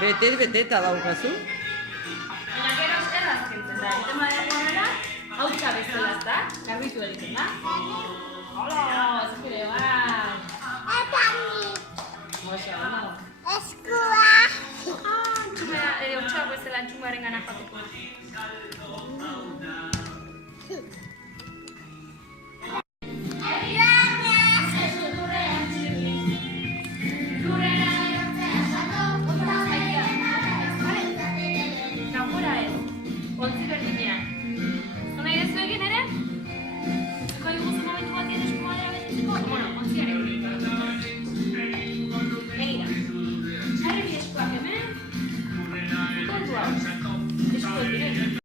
Beteta daukazu. Baina gero erraz kentzen da. Egiten badea horrela, hautsa bezala ez da, garbitu egiten da. Hola, zukire, bai. Moxa, bana. Txumera, hautsa bezala txumaren gana joateko. Ontzi berdinean. Zona irezu egin ere? Zeko iguzu momentu bat dien esku madera betetzeko? Bueno, ontziaren. Egira. Jarri bi eskuak hemen. Kontu hau.